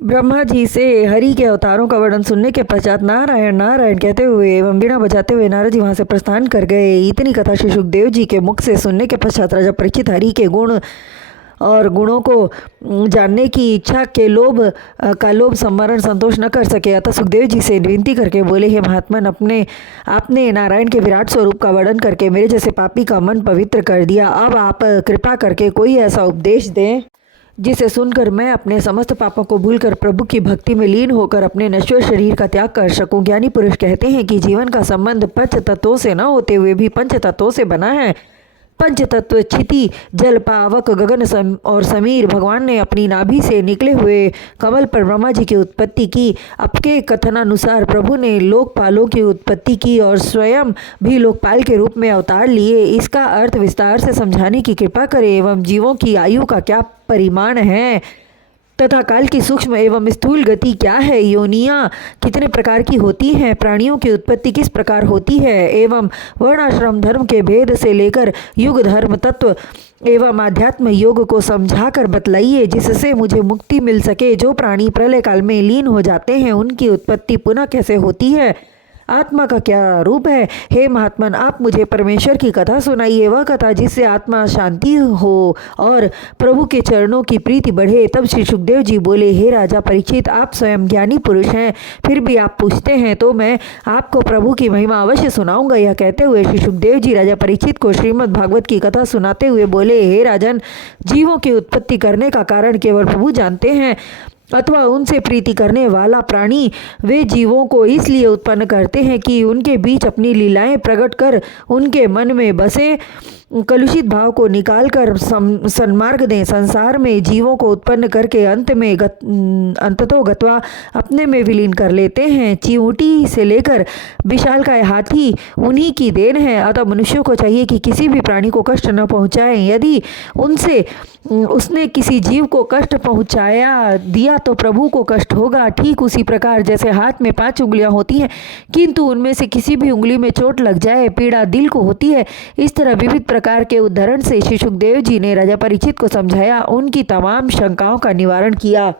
ब्रह्मा जी से हरि के अवतारों का वर्णन सुनने के पश्चात नारायण नारायण कहते हुए एवं बीड़ा बजाते हुए नारद जी वहां से प्रस्थान कर गए। इतनी कथा श्री सुखदेव जी के मुख से सुनने के पश्चात राजा परीक्षित हरि के गुण और गुणों को जानने की इच्छा के लोभ सम्वरण संतोष न कर सके। अतः सुखदेव जी से विनती करके बोले, हे महात्मन, आपने नारायण के विराट स्वरूप का वर्णन करके मेरे जैसे पापी का मन पवित्र कर दिया। अब आप कृपा करके कोई ऐसा उपदेश दें जिसे सुनकर मैं अपने समस्त पापों को भूलकर प्रभु की भक्ति में लीन होकर अपने नश्वर शरीर का त्याग कर सकूं। ज्ञानी पुरुष कहते हैं कि जीवन का संबंध पंच तत्वों से न होते हुए भी पंच तत्वों से बना है। पंच तत्व क्षिति, जल, पावक, गगन और समीर। भगवान ने अपनी नाभि से निकले हुए कमल पर ब्रह्मा जी की उत्पत्ति की। आपके कथनानुसार प्रभु ने लोकपालों की उत्पत्ति की और स्वयं भी लोकपाल के रूप में अवतार लिए। इसका अर्थ विस्तार से समझाने की कृपा करें एवं जीवों की आयु का क्या परिमाण है तथा काल की सूक्ष्म एवं स्थूल गति क्या है, योनियां कितने प्रकार की होती हैं, प्राणियों की उत्पत्ति किस प्रकार होती है एवं वर्णाश्रम धर्म के भेद से लेकर युग धर्म तत्व एवं आध्यात्म योग को समझाकर बतलाइए जिससे मुझे मुक्ति मिल सके। जो प्राणी प्रलय काल में लीन हो जाते हैं उनकी उत्पत्ति पुनः कैसे होती है, आत्मा का क्या रूप है। हे महात्मन, आप मुझे परमेश्वर की कथा सुनाइए, वह कथा जिससे आत्मा शांति हो और प्रभु के चरणों की प्रीति बढ़े। तब श्री सुखदेव जी बोले, हे राजा परीक्षित, आप स्वयं ज्ञानी पुरुष हैं, फिर भी आप पूछते हैं तो मैं आपको प्रभु की महिमा अवश्य सुनाऊंगा। यह कहते हुए श्री सुखदेव जी राजा परीक्षित को श्रीमद् भागवत की कथा सुनाते हुए बोले, हे राजन, जीवों की उत्पत्ति करने का कारण केवल प्रभु जानते हैं अथवा उनसे प्रीति करने वाला प्राणी वे जीवों को इसलिए उत्पन्न करते हैं कि उनके बीच अपनी लीलाएं प्रकट कर उनके मन में बसे कलुषित भाव को निकालकर सन्मार्ग दें। संसार में जीवों को उत्पन्न करके अंततो गत्वा अपने में विलीन कर लेते हैं। चींटी से लेकर विशालकाय हाथी उन्हीं की देन है। अतः मनुष्यों को चाहिए कि किसी भी प्राणी को कष्ट न पहुँचाएं। यदि उसने किसी जीव को कष्ट पहुँचाया दिया तो प्रभु को कष्ट होगा। ठीक उसी प्रकार जैसे हाथ में 5 उंगलियां होती हैं किंतु उनमें से किसी भी उंगली में चोट लग जाए पीड़ा दिल को होती है। इस तरह विविध प्रकार के उदाहरण से श्री सुखदेव जी ने राजा परीक्षित को समझाया, उनकी तमाम शंकाओं का निवारण किया।